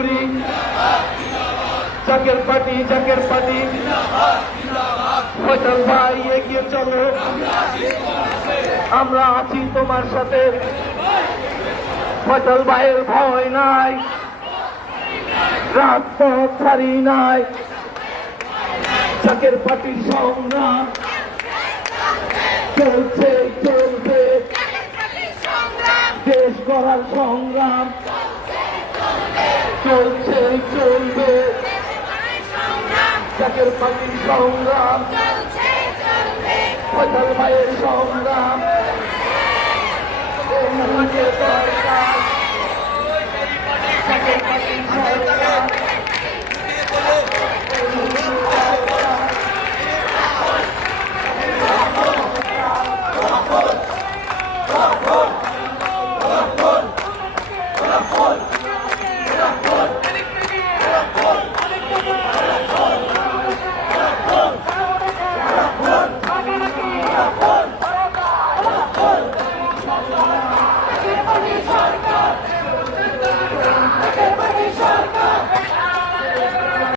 করি জাকের পার্টি ফয়সাল ভাই এগিয়ে চলো, আমরা আছি তোমার সাথে। ফয়সাল ভাইয়ের ভয় নাই, রাজপথ ছাড়ি নাই, জাকের পার্টির সংগ্রাম চলছে চলবে, দেশ গড়ার সংগ্রাম চলছে চলবে, জাকের পার্টির সংগ্রাম ফয়সাল ভাইয়ের সংগ্রাম এই মুহূর্তে দরকার।